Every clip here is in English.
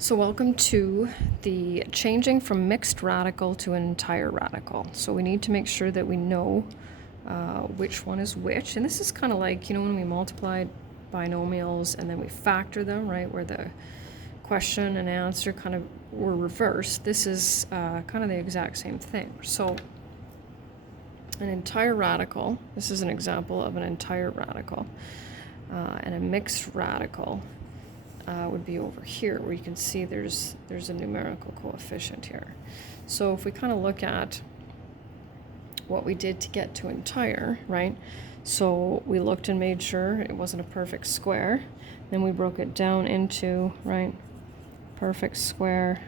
So welcome to the changing from mixed radical to an entire radical. So we need to make sure that we know which one is which. And this is kind of like, when we multiply binomials and then we factor them, right, where the question and answer kind of were reversed. This is kind of the exact same thing. So an entire radical, this is an example of an entire radical, and a mixed radical would be over here, where you can see there's a numerical coefficient here. So if we kind of look at what we did to get to entire, right? So we looked and made sure it wasn't a perfect square. Then we broke it down into, right, perfect square,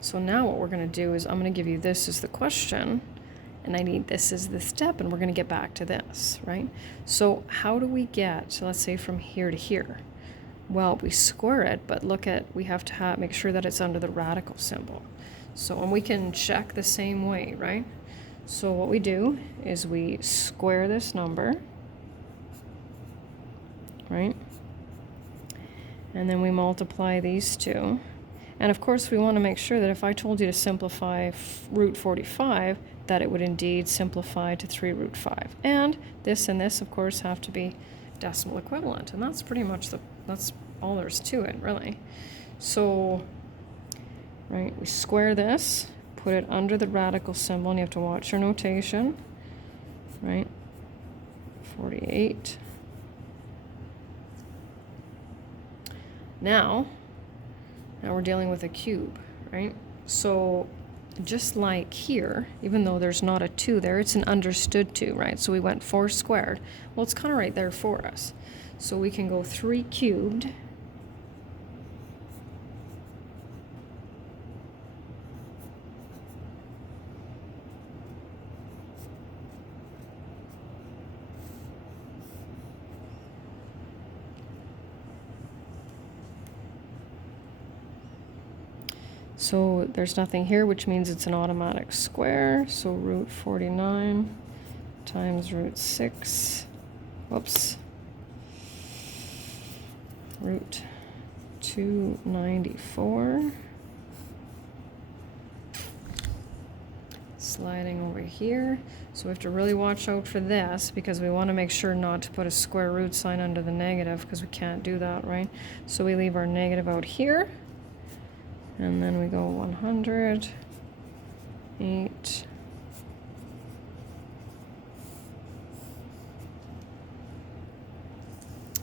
so now what we're going to do is I'm going to give you this as the question, and I need this as the step, and we're going to get back to this, right? So how do we get, let's say, from here to here? Well, we square it, but we have to make sure that it's under the radical symbol. So, and we can check the same way, right? So what we do is we square this number, right? And then we multiply these two. And of course, we want to make sure that if I told you to simplify root 45, that it would indeed simplify to 3 root 5. And this, of course, have to be decimal equivalent. And that's pretty much that's all there's to it, really. So, right, we square this, put it under the radical symbol, and you have to watch your notation, right? 48. Now we're dealing with a cube, right? So just like here, even though there's not a 2 there, it's an understood 2, right? So we went 4 squared. Well, it's kind of right there for us. So we can go 3 cubed. So there's nothing here, which means it's an automatic square. So root 49 times root 6, whoops, root 294. Sliding over here. So we have to really watch out for this, because we want to make sure not to put a square root sign under the negative, because we can't do that, right? So we leave our negative out here. And then we go 100, 8,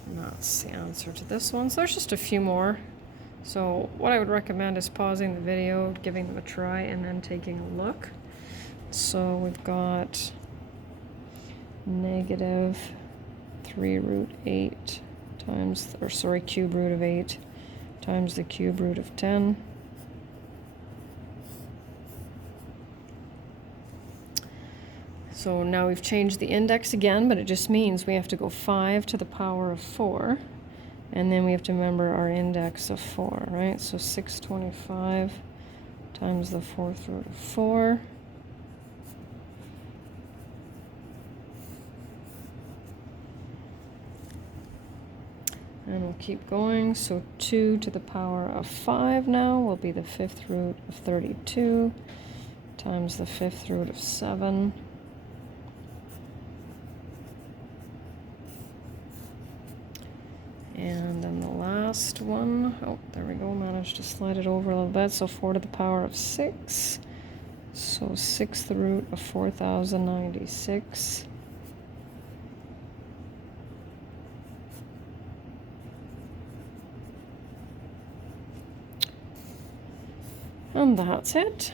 and that's the answer to this one. So there's just a few more. So what I would recommend is pausing the video, giving them a try, and then taking a look. So we've got negative 3 root 8 times, cube root of 8 times the cube root of 10. So now we've changed the index again, but it just means we have to go 5 to the power of 4, and then we have to remember our index of 4, right? So 625 times the 4th root of 4. And we'll keep going. So 2 to the power of 5 now will be the 5th root of 32 times the 5th root of 7. And then the last one, oh, there we go, managed to slide it over a little bit. So 4 to the power of 6. So 6th root of 4096. And that's it.